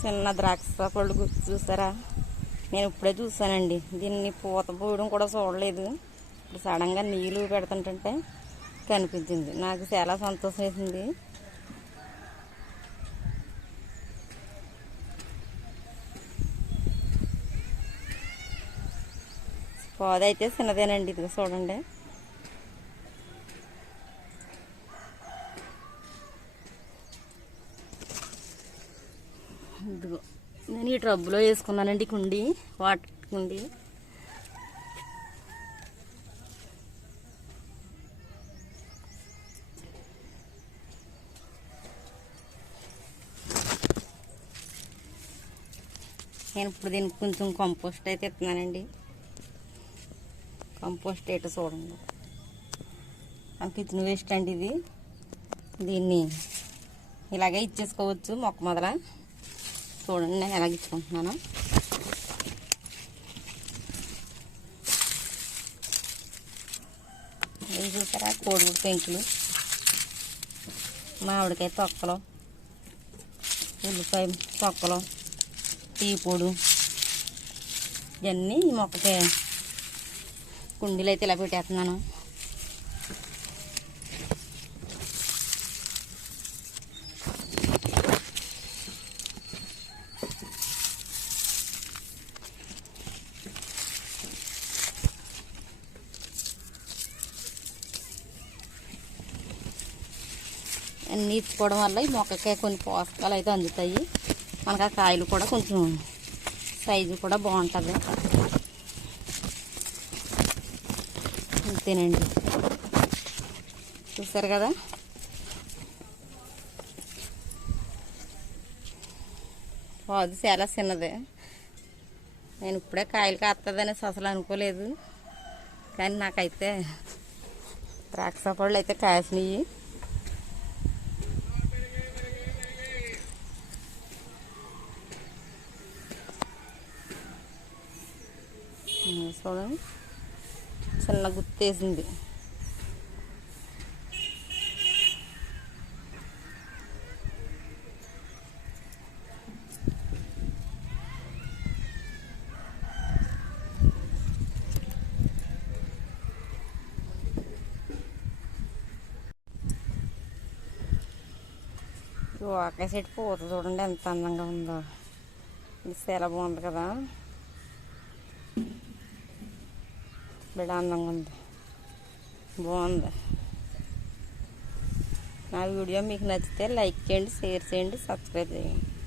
చిన్న ద్రాక్ష పళ్ళు గుర్తు చూసారా? నేను ఇప్పుడే చూసానండి. దీన్ని పూత పోయడం కూడా చూడలేదు. ఇప్పుడు సడన్గా నీళ్ళు పెడుతుంటే కనిపించింది. నాకు చాలా సంతోషం వేసింది. పోద అయితే చిన్నదేనండి. ఇదిగో చూడండి. ఇదిగో నేను ఈ ట్రబ్బులో వేసుకున్నానండి కుండి, వాటర్ కుండి. నేను ఇప్పుడు దీనికి కొంచెం కంపోస్ట్ అయితే ఇస్తున్నానండి. కంపోస్ట్ ఏంటో చూడండి. కిచెన్ వేస్ట్ అండి ఇది. దీన్ని ఇలాగే ఇచ్చేసుకోవచ్చు మొక్క మొదల. చూడండి నేను ఎలాగ ఇచ్చుకుంటున్నాను. ఇది చూసారా? కోడిగుడ్డు పెంకులు, మామిడికాయ తొక్కలు, ఉల్లిపాయ తొక్కలు, టీ పొడు, ఇవన్నీ మొక్కకి కుండీలు అయితే ఇలా పెట్టేస్తున్నాను. అన్నీ ఇచ్చుకోవడం వల్ల ఈ మొక్కకే కొన్ని పోషకాలు అయితే అందుతాయి. మనకు ఆ కాయలు కూడా కొంచెం సైజు కూడా బాగుంటుంది. అంతేనండి. చూసారు కదా? అది చాలా చిన్నదే. నేను ఇప్పుడే కాయలు కాస్తుందనేసి అసలు అనుకోలేదు. కానీ నాకైతే ద్రాక్ష పళ్ళు అయితే కాసినాయి. చూడండి, చిన్న గుత్తేసింది. వాకాయ చెట్టు పూత చూడండి ఎంత అందంగా ఉందో. ఇది చాలా బాగుంది కదా? బిడ అందంగా ఉంది, బాగుంది. నా వీడియో మీకు నచ్చితే లైక్ చేయండి, షేర్ చేయండి, సబ్స్క్రైబ్ చేయండి.